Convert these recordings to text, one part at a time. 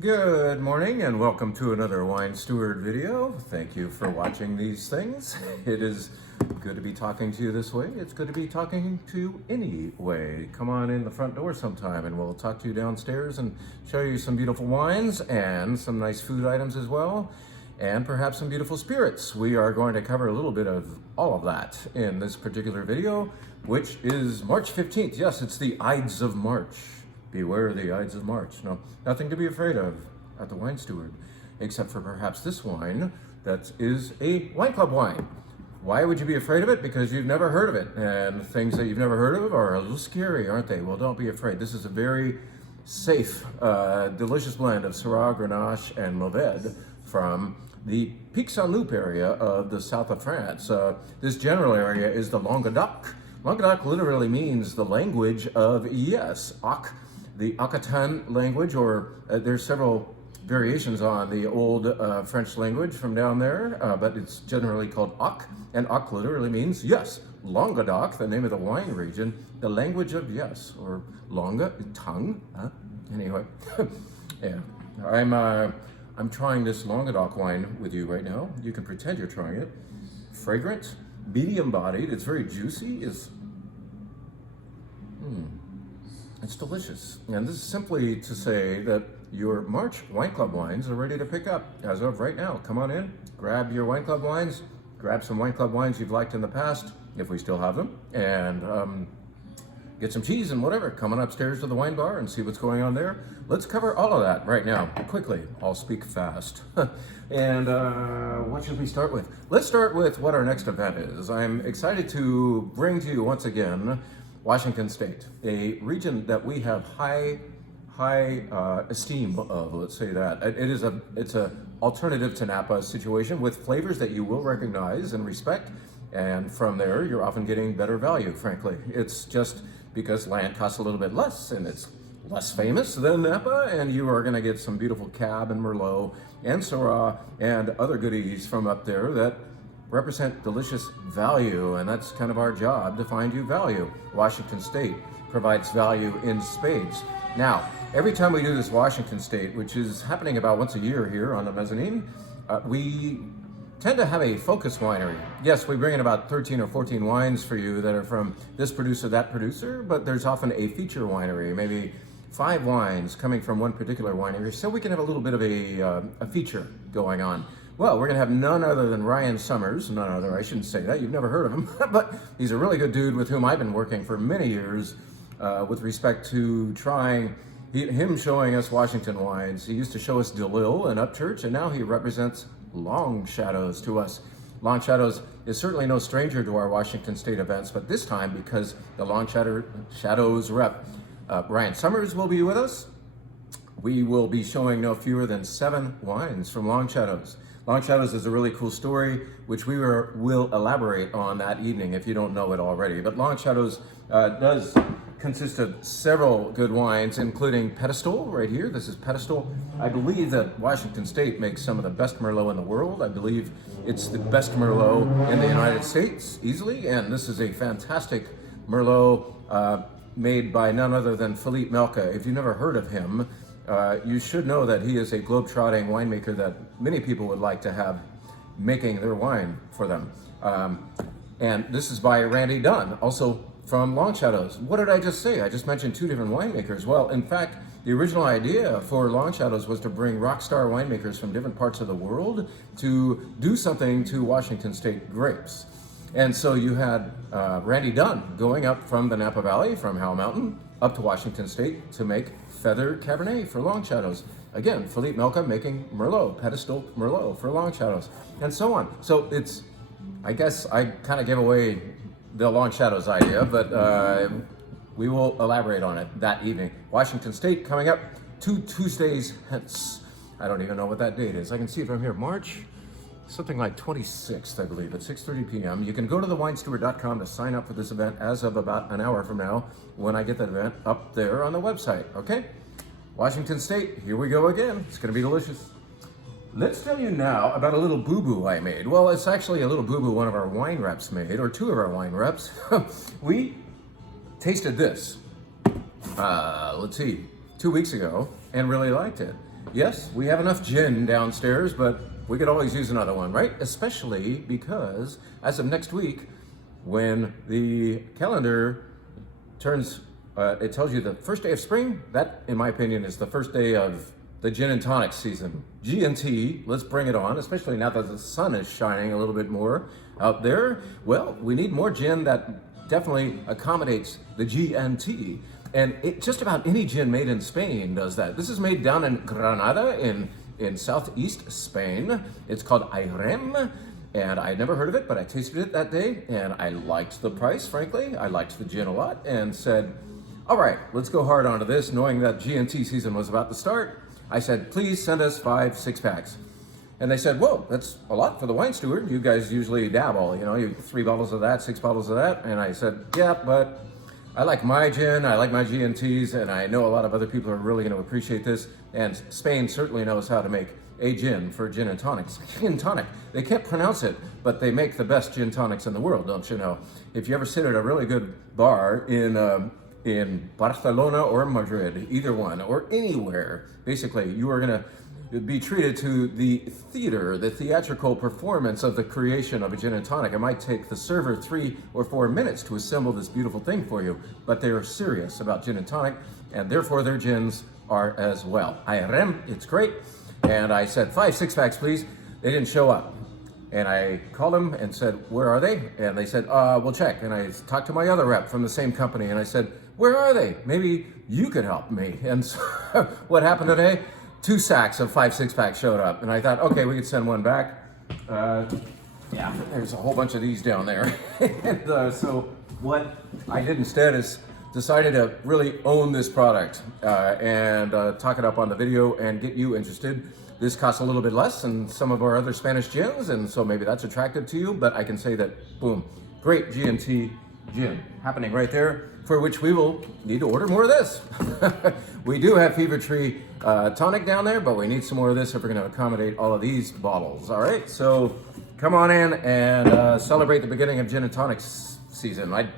Good morning and welcome to another Wine Steward video. Thank you for watching these things. It is good to be talking to you this way. It's good to be talking to you any way. Come on in the front door sometime and we'll talk to you downstairs and show you some beautiful wines and some nice food items as well, and perhaps some beautiful spirits. We are going to cover a little bit of all of that in this particular video, which is March 15th. Yes, it's the Ides of March. Beware the Ides of March. No, nothing to be afraid of at the Wine Steward, except for perhaps this wine that is a wine club wine. Why would you be afraid of it? Because you've never heard of it, and things that you've never heard of are a little scary, aren't they? Well, don't be afraid. This is a very safe, delicious blend of Syrah, Grenache, and Mourvedre from the Pic-Saint-Loup area of the south of France. This general area is the Languedoc. Languedoc literally means the language of yes. The Occitan language, or there's several variations on the old French language from down there, but it's generally called Oc, and Oc literally means yes. Languedoc, the name of the wine region, the language of yes, or langue, tongue. Anyway, yeah, I'm trying this Languedoc wine with you right now. You can pretend you're trying it. Fragrant, medium-bodied. It's very juicy. It's delicious. And this is simply to say that your March Wine Club wines are ready to pick up as of right now. Come on in, grab your Wine Club wines, grab some Wine Club wines you've liked in the past, if we still have them, and get some cheese and whatever. Come on upstairs to the wine bar and see what's going on there. Let's cover all of that right now, quickly. I'll speak fast. And what should we start with? Let's start with what our next event is. I'm excited to bring to you once again Washington State, a region that we have high esteem of, let's say that. It's a alternative to Napa situation with flavors that you will recognize and respect, and from there you're often getting better value, frankly. It's just because land costs a little bit less and it's less famous than Napa, and you are going to get some beautiful Cab and Merlot and Syrah and other goodies from up there that represent delicious value, and that's kind of our job, to find you value. Washington State provides value in spades. Now, every time we do this Washington State, which is happening about once a year here on the mezzanine, we tend to have a focus winery. Yes, we bring in about 13 or 14 wines for you that are from this producer, that producer, but there's often a feature winery, maybe 5 wines coming from one particular winery, so we can have a little bit of a feature going on. Well, we're going to have none other than Ryan Summers. None other, I shouldn't say that. You've never heard of him. But he's a really good dude with whom I've been working for many years with respect to him showing us Washington wines. He used to show us DeLille and Upchurch, and now he represents Long Shadows to us. Long Shadows is certainly no stranger to our Washington State events, but this time, because the Long Shadows rep, Ryan Summers, will be with us, we will be showing no fewer than 7 wines from Long Shadows. Long Shadows is a really cool story, which we will elaborate on that evening if you don't know it already. But Long Shadows does consist of several good wines, including Pedestal right here. This is Pedestal. I believe that Washington State makes some of the best Merlot in the world. I believe it's the best Merlot in the United States, easily. And this is a fantastic Merlot made by none other than Philippe Melka. If you've never heard of him, you should know that he is a globe-trotting winemaker that many people would like to have making their wine for them. And this is by Randy Dunn, also from Long Shadows. What did I just say? I just mentioned 2 different winemakers. Well, in fact, the original idea for Long Shadows was to bring rock star winemakers from different parts of the world to do something to Washington State grapes. And so you had Randy Dunn going up from the Napa Valley, from Howell Mountain, up to Washington State to make Feather Cabernet for Long Shadows. Again, Philippe Melka making Merlot, Pedestal Merlot for Long Shadows, and so on. So it's, I guess I kind of gave away the Long Shadows idea, but we will elaborate on it that evening. Washington State coming up 2 Tuesdays hence. I don't even know what that date is. I can see it from here, March something like 26th, I believe, at 6:30 p.m. You can go to thewinesteward.com to sign up for this event as of about an hour from now when I get that event up there on the website, okay? Washington State, here we go again. It's gonna be delicious. Let's tell you now about a little boo-boo I made. Well, it's actually a little boo-boo one of our wine reps made, or 2 of our wine reps. We tasted this, let's see, 2 weeks ago, and really liked it. Yes, we have enough gin downstairs, but we could always use another one, right? Especially because as of next week, when the calendar turns, it tells you the first day of spring, that, in my opinion, is the first day of the gin and tonic season. G&T, let's bring it on, especially now that the sun is shining a little bit more out there. Well, we need more gin that definitely accommodates the G&T. And just about any gin made in Spain does that. This is made down in Granada in southeast Spain. It's called Irem, and I had never heard of it, but I tasted it that day, and I liked the price, frankly. I liked the gin a lot, and said, all right, let's go hard onto this, knowing that G&T season was about to start. I said, please send us 5 6-packs. And they said, whoa, that's a lot for the wine steward. You guys usually dabble, you 3 bottles of that, 6 bottles of that. And I said, yeah, but I like my gin, I like my G&Ts, and I know a lot of other people are really going to appreciate this. And Spain certainly knows how to make a gin for gin and tonics. Gin tonic. They can't pronounce it, but they make the best gin tonics in the world, don't you know? If you ever sit at a really good bar in Barcelona or Madrid, either one, or anywhere, basically, you are going to be treated to the theater, the theatrical performance of the creation of a gin and tonic. It might take the server 3 or 4 minutes to assemble this beautiful thing for you, but they are serious about gin and tonic, and therefore their gins are as well. Irem, it's great. And I said, 5 6-packs, please. They didn't show up. And I called them and said, where are they? And they said, we'll check. And I talked to my other rep from the same company, and I said, where are they? Maybe you could help me. And so what happened today? 2 sacks of 5 6-packs showed up, and I thought, okay, we could send one back. Yeah, there's a whole bunch of these down there. And so what I did instead is decided to really own this product and talk it up on the video and get you interested. This costs a little bit less than some of our other Spanish gins, and so maybe that's attractive to you, but I can say that, boom, great G&T gin happening right there, for which we will need to order more of this. We do have Fever Tree tonic down there, but we need some more of this if we're going to accommodate all of these bottles. All right, so come on in and celebrate the beginning of gin and tonic season. I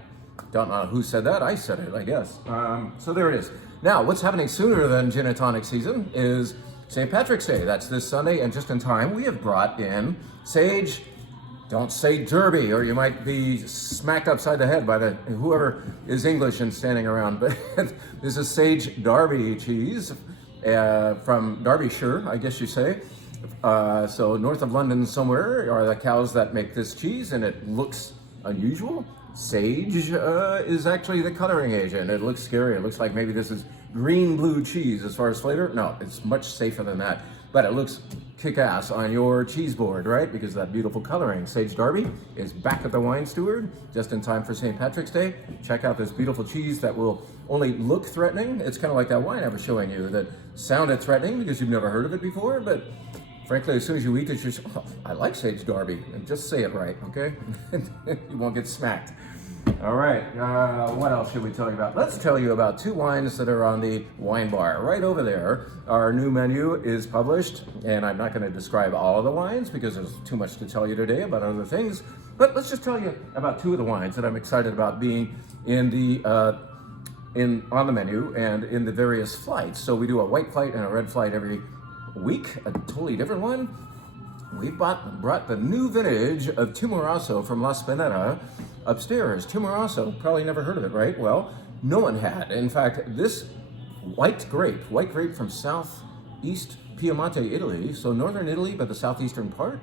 don't know who said that. I said it, I guess. So there it is. Now, what's happening sooner than gin and tonic season is St. Patrick's Day. That's this Sunday, and just in time, we have brought in Sage. Don't say Derby, or you might be smacked upside the head by whoever is English and standing around. But this is Sage Derby cheese from Derbyshire, I guess you say. So north of London somewhere are the cows that make this cheese, and it looks unusual. Sage is actually the coloring agent. It looks scary. It looks like maybe this is green blue cheese as far as flavor. No, it's much safer than that. But it looks kick-ass on your cheese board, right? Because of that beautiful coloring. Sage Derby is back at the Wine Steward just in time for St. Patrick's Day. Check out this beautiful cheese that will only look threatening. It's kind of like that wine I was showing you that sounded threatening because you've never heard of it before, but frankly, as soon as you eat it, you're oh, I like Sage Derby. And just say it right, okay? You won't get smacked. All right, what else should we tell you about? Let's tell you about 2 wines that are on the wine bar right over there. Our new menu is published, and I'm not going to describe all of the wines because there's too much to tell you today about other things. But let's just tell you about 2 of the wines that I'm excited about being in the on the menu and in the various flights. So we do a white flight and a red flight every week, a totally different one. We brought the new vintage of Timorasso from La Spinetta upstairs. Timorasso, probably never heard of it, right? Well, no one had. In fact, this white grape from southeast Piemonte, Italy, so northern Italy, but the southeastern part,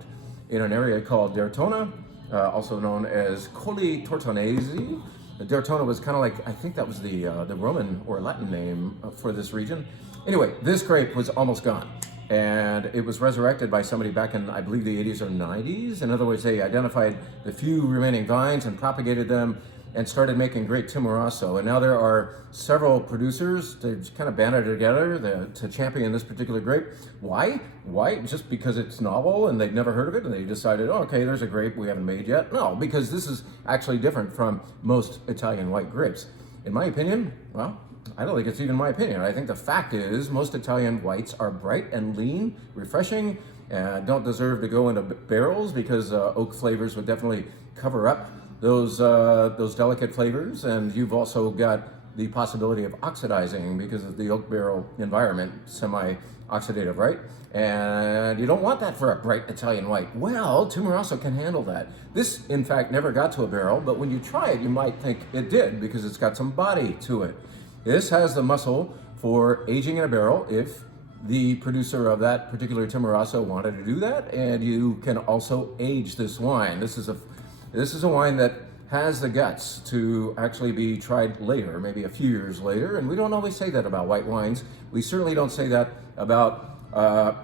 in an area called Dertona, also known as Colli Tortonesi. Dertona was kind of like, I think that was the Roman or Latin name for this region. Anyway, this grape was almost gone. And it was resurrected by somebody back in, I believe, the 80s or 90s. In other words, they identified the few remaining vines and propagated them and started making great Timorasso. And now there are several producers that kind of banded together to champion this particular grape. Why? Why? Just because it's novel and they've never heard of it and they decided, oh, okay, there's a grape we haven't made yet. No, because this is actually different from most Italian white grapes. In my opinion, well, I don't think it's even my opinion. I think the fact is most Italian whites are bright and lean, refreshing, and don't deserve to go into barrels because oak flavors would definitely cover up those delicate flavors. And you've also got the possibility of oxidizing because of the oak barrel environment, semi-oxidative, right? And you don't want that for a bright Italian white. Well, Timorasso can handle that. This, in fact, never got to a barrel, but when you try it, you might think it did because it's got some body to it. This has the muscle for aging in a barrel if the producer of that particular Timorasso wanted to do that, and you can also age this wine. This is a wine that has the guts to actually be tried later, maybe a few years later, and we don't always say that about white wines. We certainly don't say that about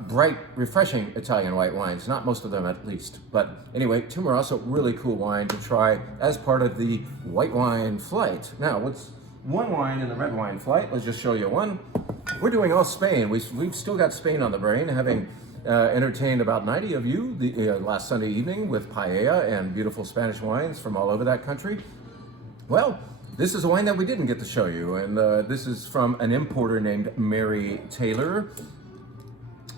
bright, refreshing Italian white wines, not most of them at least. But anyway, Timorasso, really cool wine to try as part of the white wine flight. Now, what's one wine in the red wine flight? Let's just show you one. We're doing all Spain. We've still got Spain on the brain, having entertained about 90 of you last Sunday evening with paella and beautiful Spanish wines from all over that country. Well, this is a wine that we didn't get to show you, and this is from an importer named Mary Taylor,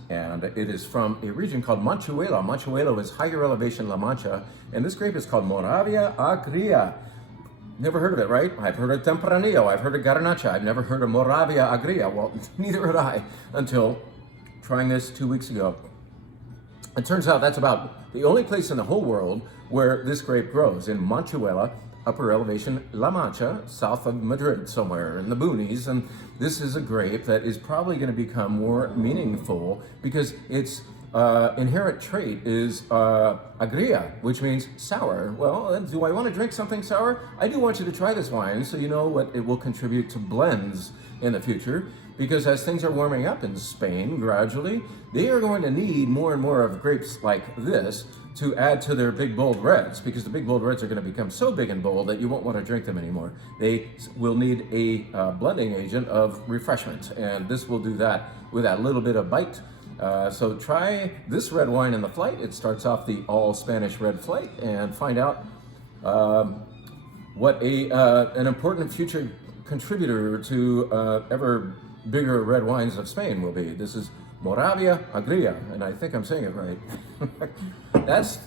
and it is from a region called Manchuelo. Manchuelo is higher elevation La Mancha, and this grape is called Moravia Agria. Never heard of it, right? I've heard of Tempranillo, I've heard of Garnacha, I've never heard of Moravia Agria. Well, neither had I until trying this 2 weeks ago. It turns out that's about the only place in the whole world where this grape grows, in Manchuela, upper elevation La Mancha, south of Madrid somewhere in the boonies. And this is a grape that is probably going to become more meaningful because its inherent trait is agria, which means sour. Well, do I want to drink something sour? I do want you to try this wine so you know what it will contribute to blends in the future, because as things are warming up in Spain gradually, they are going to need more and more of grapes like this to add to their big bold reds, because the big bold reds are going to become so big and bold that you won't want to drink them anymore. They will need a blending agent of refreshment, and this will do that with that little bit of bite. So try this red wine in the flight. It starts off the all Spanish red flight, and find out what an important future contributor to ever bigger red wines of Spain will be. This is Moravia Agria, and I think I'm saying it right. That's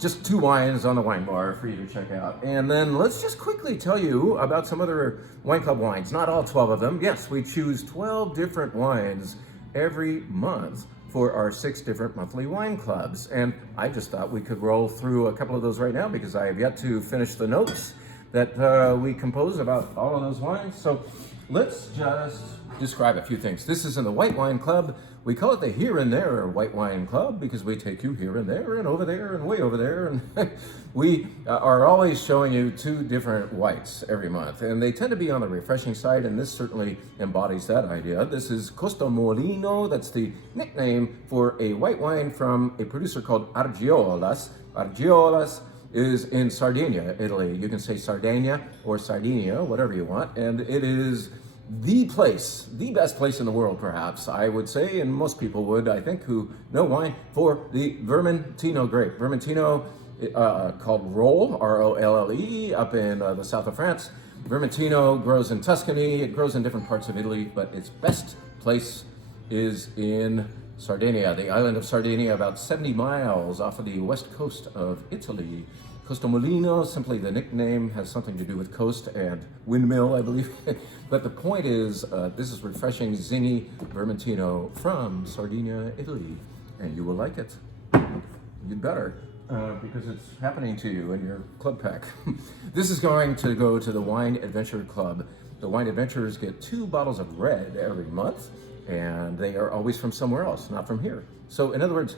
just 2 wines on the wine bar for you to check out. And then let's just quickly tell you about some other wine club wines. Not all 12 of them. Yes, we choose 12 different wines every month for our 6 different monthly wine clubs. And I just thought we could roll through a couple of those right now because I have yet to finish the notes that we compose about all of those wines. So let's just describe a few things. This is in the White Wine Club. We call it the Here and There White Wine Club because we take you here and there and over there and way over there. And we are always showing you 2 different whites every month. And they tend to be on the refreshing side, and this certainly embodies that idea. This is Costomolino. That's the nickname for a white wine from a producer called Argiolas. Argiolas is in Sardinia, Italy. You can say Sardinia or Sardinia, whatever you want. And it is the place, the best place in the world, perhaps, I would say, and most people would, I think, who know wine, for the Vermentino grape. Vermentino, called Rolle, R-O-L-L-E, up in the south of France. Vermentino grows in Tuscany. It grows in different parts of Italy, but its best place is in Sardinia, the island of Sardinia, about 70 miles off of the west coast of Italy. Costomolino, simply the nickname, has something to do with coast and windmill, I believe. But the point is, this is refreshing, zingy Vermentino from Sardinia, Italy, and you will like it. You'd better, because it's happening to you in your club pack. This is going to go to the Wine Adventure Club. The Wine Adventurers get 2 bottles of red every month, and they are always from somewhere else, not from here. So in other words,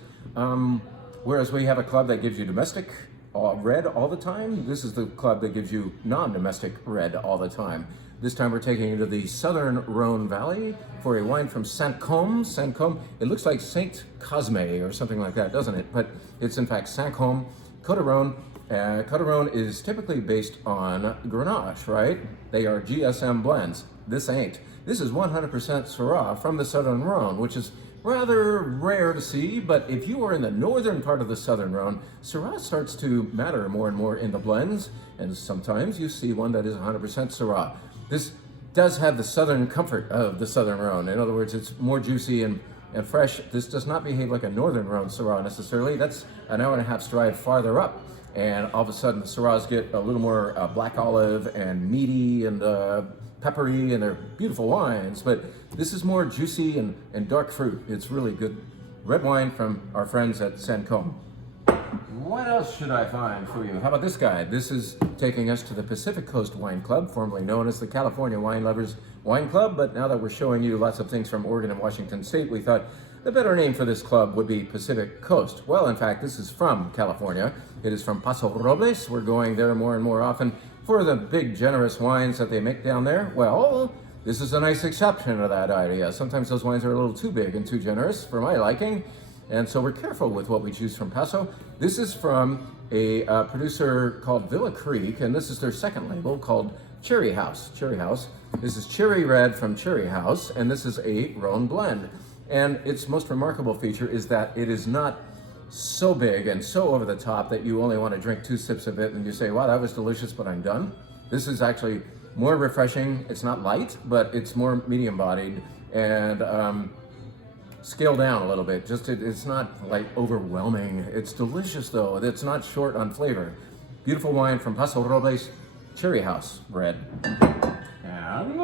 whereas we have a club that gives you domestic red all the time, this is the club that gives you non-domestic red all the time. This time we're taking you to the southern Rhone Valley for a wine from Saint-Côme. Saint-Côme, it looks like Saint Cosme or something like that, doesn't it? But it's in fact Saint-Côme, Côte d'Rhône. Côte d'Rhône is typically based on Grenache, right? They are GSM blends. This ain't. This is 100% Syrah from the southern Rhone, which is rather rare to see, but if you are in the northern part of the southern Rhone, Syrah starts to matter more and more in the blends, and sometimes you see one that is 100% Syrah. This does have the southern comfort of the southern Rhone. In other words, it's more juicy and fresh. This does not behave like a northern Rhone Syrah necessarily. That's an hour and a half's drive farther up, and all of a sudden the Syrahs get a little more black olive and meaty and peppery and they're beautiful wines, but this is more juicy and dark fruit. It's really good red wine from our friends at Sancom. What else should I find for you? How about this guy? This is taking us to the Pacific Coast Wine Club, formerly known as the California Wine Lovers Wine Club, but now that we're showing you lots of things from Oregon and Washington State, we thought the better name for this club would be Pacific Coast. Well, in fact, this is from California. It is from Paso Robles. We're going there more and more often for the big, generous wines that they make down there. Well, this is a nice exception to that idea. Sometimes those wines are a little too big and too generous for my liking, and so we're careful with what we choose from Paso. This is from a producer called Villa Creek, and this is their second label called Cherry House. Cherry House. This is Cherry Red from Cherry House, and this is a Rhone blend. And its most remarkable feature is that it is not so big and so over the top that you only want to drink 2 sips of it and you say, wow, that was delicious, but I'm done. This is actually more refreshing. It's not light, but it's more medium bodied and scaled down a little bit. It's not like overwhelming. It's delicious though. It's not short on flavor. Beautiful wine from Paso Robles, Cherry House Red. And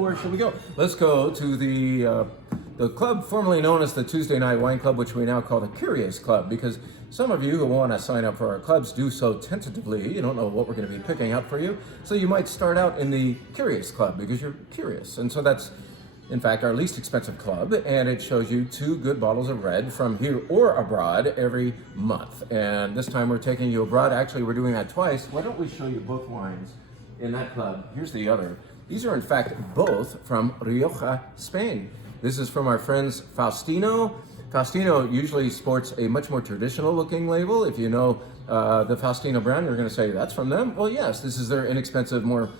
where should we go? Let's go to the club formerly known as the Tuesday Night Wine Club, which we now call the Curious Club, because some of you who want to sign up for our clubs do so tentatively. You don't know what we're going to be picking up for you. So you might start out in the Curious Club because you're curious. And so that's, in fact, our least expensive club. And it shows you 2 good bottles of red from here or abroad every month. And this time we're taking you abroad. Actually, we're doing that twice. Why don't we show you both wines in that club? Here's the other. These are, in fact, both from Rioja, Spain. This is from our friends Faustino. Faustino usually sports a much more traditional looking label. If you know the Faustino brand, you're going to say that's from them. Well, yes, this is their inexpensive, more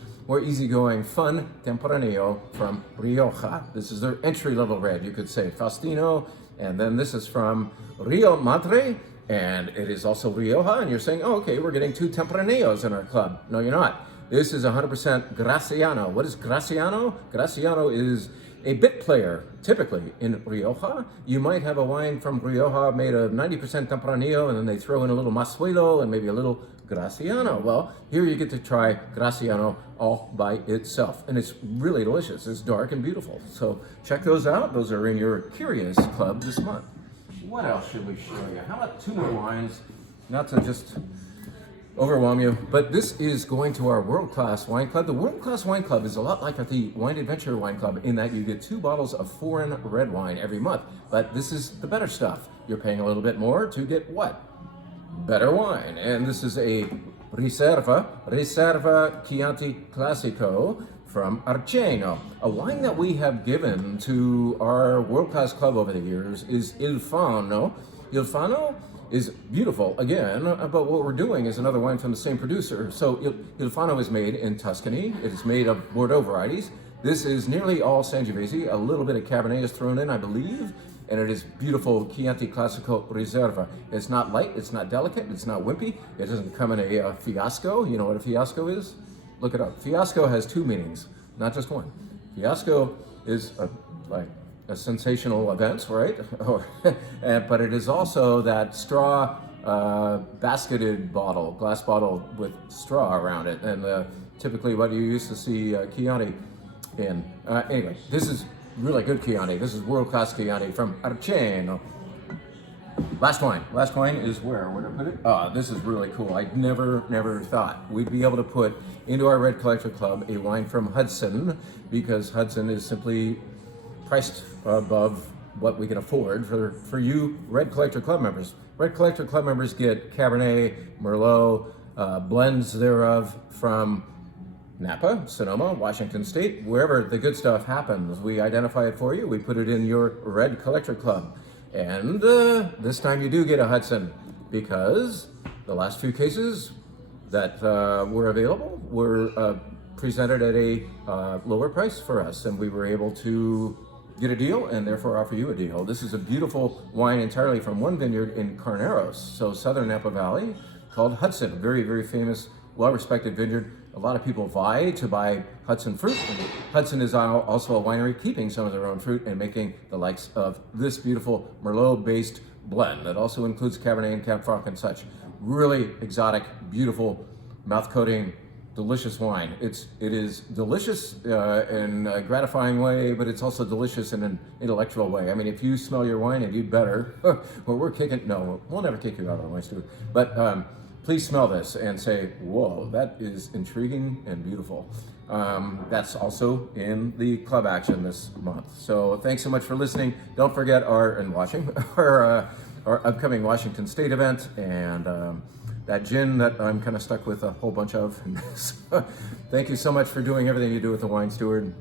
easygoing, fun Tempranillo from Rioja. This is their entry level red, you could say Faustino. And then this is from Rio Madre, and it is also Rioja. And you're saying, oh, okay, we're getting 2 Tempranillos in our club. No, you're not. This is 100% Graciano. What is Graciano? Graciano is a bit player. Typically in Rioja, you might have a wine from Rioja made of 90% Tempranillo, and then they throw in a little Masuelo and maybe a little Graciano. Well, here you get to try Graciano all by itself, and it's really delicious. It's dark and beautiful. So check those out. Those are in your Curious Club this month. What else should we show you? How about 2 more wines? Not to just overwhelm you, but this is going to our World Class Wine Club. The World Class Wine Club is a lot like the Wine Adventure Wine Club in that you get 2 bottles of foreign red wine every month, but this is the better stuff. You're paying a little bit more to get what? Better wine. And this is a Riserva Chianti Classico from Arceno. A wine that we have given to our World Class Club over the years is Il Fano. Il Fano is beautiful again, but what we're doing is another wine from the same producer. So Il Fano is made in Tuscany. It is made of Bordeaux varieties. This is nearly all Sangiovese. A little bit of Cabernet is thrown in, I believe, and it is beautiful Chianti Classico Riserva. It's not light, it's not delicate, it's not wimpy. It doesn't come in a fiasco. You know what a fiasco is? Look it up. Fiasco has 2 meanings, not just one. Fiasco is like a sensational event, right? But it is also that straw basketed bottle, glass bottle with straw around it, and typically what you used to see Chianti in. Anyway, this is really good Chianti. This is world-class Chianti from Arceno. Last wine is where did I put it? This is really cool. I never thought we'd be able to put into our Red Collector Club a wine from Hudson, because Hudson is simply priced above what we can afford for you Red Collector Club members. Red Collector Club members get Cabernet, Merlot, blends thereof from Napa, Sonoma, Washington State, wherever the good stuff happens. We identify it for you. We put it in your Red Collector Club. And this time you do get a Hudson, because the last 2 cases that were available were presented at a lower price for us, and we were able to get a deal and therefore offer you a deal. This is a beautiful wine entirely from one vineyard in Carneros, so southern Napa Valley, called Hudson. Very, very famous, well-respected vineyard. A lot of people vie to buy Hudson fruit. And Hudson is also a winery keeping some of their own fruit and making the likes of this beautiful Merlot-based blend that also includes Cabernet and Cab Franc and such. Really exotic, beautiful, mouth-coating, delicious wine. It is delicious in a gratifying way, but it's also delicious in an intellectual way. I mean, if you smell your wine and you better, well, we'll never kick you out of the wine steward. But please smell this and say, whoa, that is intriguing and beautiful. That's also in the club action this month. So thanks so much for listening. Don't forget our upcoming Washington State event, and that gin that I'm kind of stuck with a whole bunch of. Thank you so much for doing everything you do with the Wine Steward.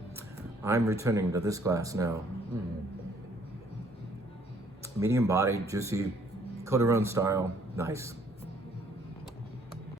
I'm returning to this glass now. Medium body, juicy, Côte d'Aron style, nice.